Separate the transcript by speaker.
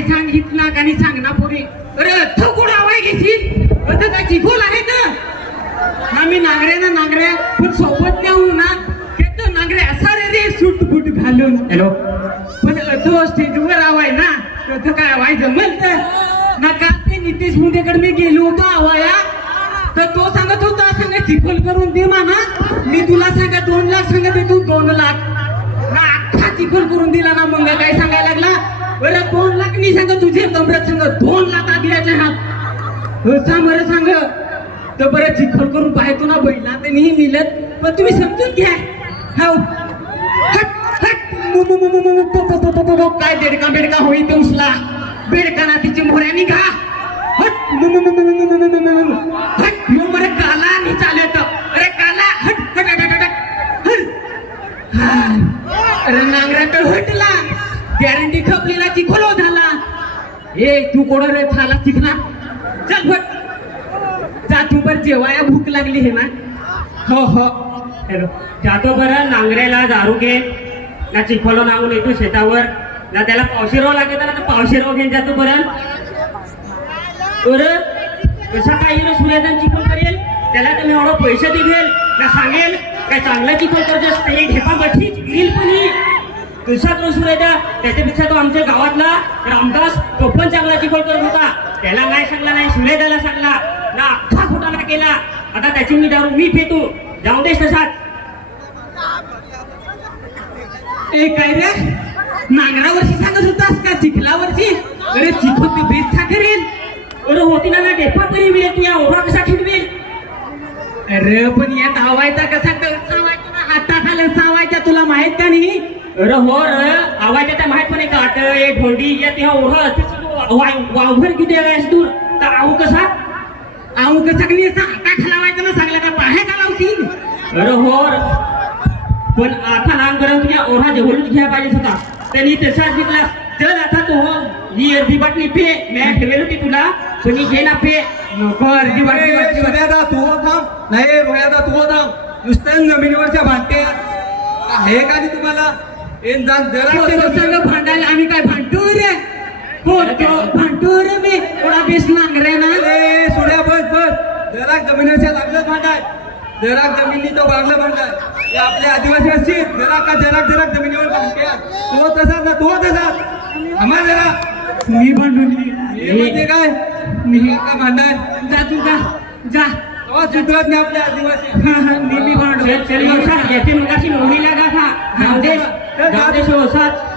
Speaker 1: काय सांग हित ना सांग ना पुरी अरे थकूड आवाय घेशील? पद्धताची फुल आहे ना आम्ही नांगरे ना नांगरे पण सोबत नाही ना. तो नांगरे असा रे रे सूट बूट घालून.
Speaker 2: हॅलो.
Speaker 1: पण तो स्टेजवर आवाय ना. तर काय आवाय जमल तर. ना का ते नितेश मुंडेकडे मी गेलो होतो आवाया. तर तो सांगत होता सांगा चिखल करून दे माना मी तुला सांगा दोन लाख सांगत तू दोन लाख. ना अख्खा चिखल करून दिला ना मग काय सांग? मी सांग तुझे कमऱ्यात सांग दोन लाख आदिराच्या हात सामोरं सांग तर बरं चिखल करून पाहतो ना बैला ते नाही मिळत पण तुम्ही समजून घ्या हाव काय बेडका बेडका होई ते उसला बेडका ना तिची मोऱ्यानी निघा हट ह्यो मरे काला नि चालत अरे काला हट हट हट हट हट अरे नांगरा तर हटला गॅरंटी खपलेला चिखोलो झाला. ए तू कोण रे? थाला चिकना चल फट. जा तू बर जेवाया भूक लागली हे ना. हो हो.
Speaker 2: हॅलो. जातो बरं नांगऱ्याला दारू घे. ना चिखलो नांगून येतो शेतावर. ना त्याला पावशेराव लागेल ना तर पावशेराव घेऊन जातो बरं. बरं? कसा काय येईल सूर्यदान चिखल करेल? त्याला तुम्ही एवढं पैसे दिलेल ना सांगेल. काय चांगला चिखल करतोस? हे ढेपा बठीच गिरील पण ही. तुझा तो सूर्यदा त्याच्यापेक्षा तो आमच्या गावातला रामदास तो पण चांगला चिखल करत होता. त्याला नाही सांगला नाही सूर्यदाला सांगला. ना अख्खा खोटाला केला. आता त्याची मी दारू मी फेटू जाऊ देस तसाच
Speaker 1: ए काय रे? नांगरावरची सांगत होतास का? चिखलावरची? अरे चिखल ते बेस करेल
Speaker 2: अरे होती ना ढेपा तरी मिळेल तू. या ओढा कसा ठेववेल
Speaker 1: अरे पण यात आवायचा कसा? सावायचा ना हाताखाली सावायचा तुला माहीत का नाही?
Speaker 2: अरे हो र आवाज आता माहीत पण काट ए ढोंडी या त्या ओढा असते वावभर किती वेळेस दूर? तर आऊ कसा?
Speaker 1: आऊ कसा की असा हाता खालावायचा ना सांगला का पाहे का
Speaker 2: अरे हो र. पण आता लहानपर्यंत तुझ्या ओढा जवळून घ्यायला पाहिजे होता त्यांनी तसाच घेतला चल आता तो हो. ही अर्धी बाटली पे. मी ठेवेल होती तुला. कोणी घे ना पे.
Speaker 1: नको अर्धी वाटी
Speaker 3: सूर्यादा तू हो थांब. नाही रोयादा तू हो थांब. नुसतं जमिनीवरच्या भांडते. हे का तुम्हाला?
Speaker 1: भांडायला आम्ही काय भांडतो रे? हो भांडतो रे मी. थोडा बेस नांगरे ना.
Speaker 3: अरे सूर्या बस बस. जरा जमिनीवरच्या लागलं भांडाय. जरा जमिनी तो वागलं भांडाय हे आपले आदिवासी असतील जरा का जरा जरा जमिनीवर भांडते तो तसा ना तो तसा. आम्हा जरा.
Speaker 1: मी भांडून
Speaker 3: हे म्हणजे काय? मी. का भांडाय.
Speaker 1: जा तू जा. जा.
Speaker 3: सुधरत नाही आपले आदिवासी.
Speaker 1: हा, हा, मी मी भांडू
Speaker 2: याची मुलाची मोहरी लागा था. ગાંધી છો સાત